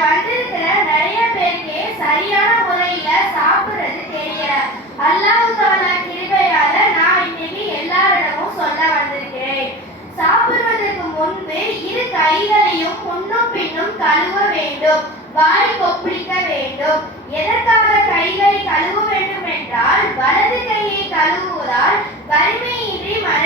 வந்திருக்கிற நிறைய பேருக்கு சரியான முறையில சாப்பிடுறது தெரியல. அல்லாஹ் கிருபையால நான் இன்னைக்கு எல்லாரிடமும் சொல்ல வந்திருக்கிறேன். சாப்பிடுவதற்கு முன்பு இரு கைகளையும் முன்னும் பின்னும் கழுவ வேண்டும். வாய் கொப்பிடிக்க வேண்டும். எதற்காக கைகளை கழுவ வேண்டும் என்றால் வலது கையை கழுவுவதால் வறுமையின்றி மரணிக்கலாம்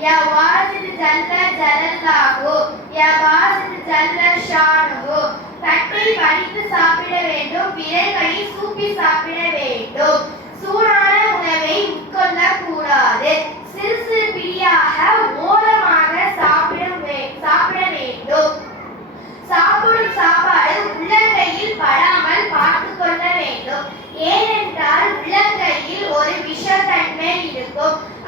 லலீம் யா வாஜித் ஜல்ல யா வாஜித் ஜல்ல ஷானுஹு தட்டை வடித்து சாப்பிட வேண்டும் விரல்களை சூப்பி சாப்பிட வேண்டும். சூடான உணவை உட்கொள்ள கூடாது சிறு சிறு பிடியாக ஓரமாக சாப்பிட வே- சாப்பிட வேண்டும். சாப்பிடும் சாப்பாடு உள்ளங்கையில் படாமல் பார்த்து கொள்ள வேண்டும். ஏனென்றால் உள்ளங்கையில் ஒரு விஷத்தன்மை இருக்கும்.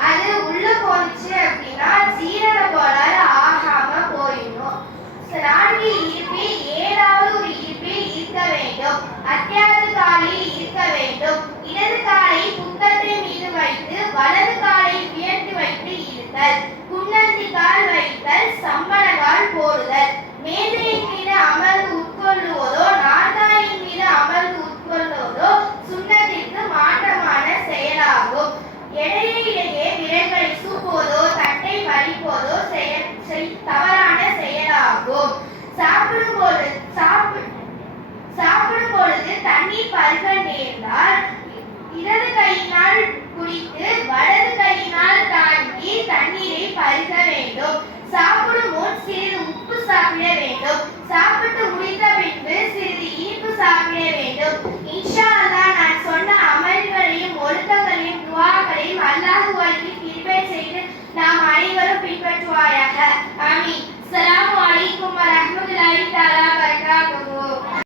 அத்தியாவது காலில் இருக்க வேண்டும். இடது காலை புத்தகத்தை மீது வைத்து வலது காலை உயர்த்தி வைத்து இருத்தல். குன்னந்தி கால் வைத்தல் சம்பள கால் போடுதல். மேதையின் மீது அமர்ந்து உட்கொள்ளுவதோ நாற்காலியின் மீது அமர்ந்து உட்கொள்ளுவதோ சுண்ணத்திற்கு மாற்றமான செயலாகும். இடையிடையே விரல்களை சூப்புவதோ தட்டை வலிப்போதோ செயல் செய்- தவறான செயலாகும். சாப்பிடும் போது சாப்பிடு தண்ணீர் பருக நேர்ந்தால் இடது கையினால் குடித்து வலது கையினால் தாங்கி தண்ணீரை பருக வேண்டும். சாப்பிடும் முன் சிறிது உப்பு சாப்பிட வேண்டும். சாப்பிட்டு முடித்த பின்பு சிறிது இனிப்பு சாப்பிட வேண்டும். இன்ஷா அல்லா நான் சொன்ன அமல்களையும் ஒழுக்கங்களையும் துவாக்களையும் அல்லாஹு வழங்கி கிருபை செய்து நாம் அனைவரும் பின்பற்றுவாயாக.